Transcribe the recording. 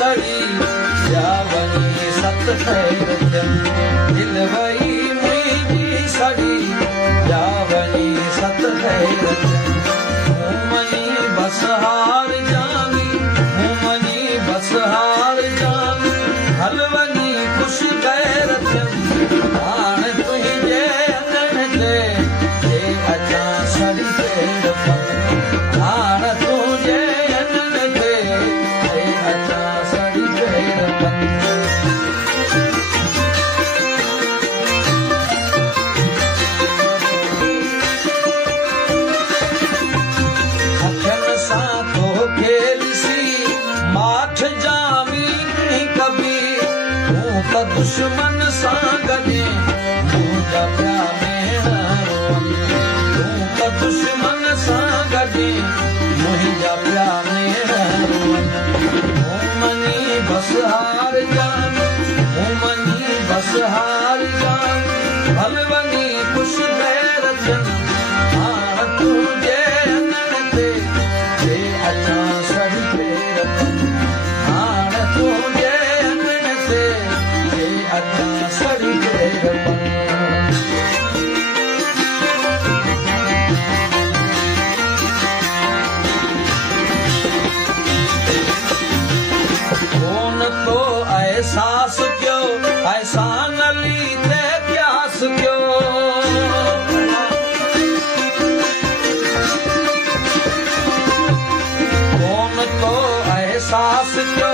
सड़ी जावनी सत खैर दिल वही मुंहिंजी सड़ी जावनी सत खैर मनी बस हार जानी मनी बस हार जानी हलवनी खुश खैर हाण तुंहिंजे अंगण ते अचां सड़ी खैर हाण तुंहिंजे अंगण ते अचां सड़ी खैर अखियुनि सां तोखे ॾिसी माठ जामी कबी तूं त दुश्मन सां गॾे मुंहिंजा पिया मेहर तूं त दुश्मन सां गॾे मुंहिंजा पिया मेहर मनी बस हार जान मनी बस हार जान हलवनी खुश खैर हाण तुंहिंजे अंगण ते अचां सड़ी खैर हाण तुंहिंजे अंगण ते अचां सड़ी खैर कोन तो एहसास कयो एहसान अली ते प्यास कयो कोन तो एहसास कयो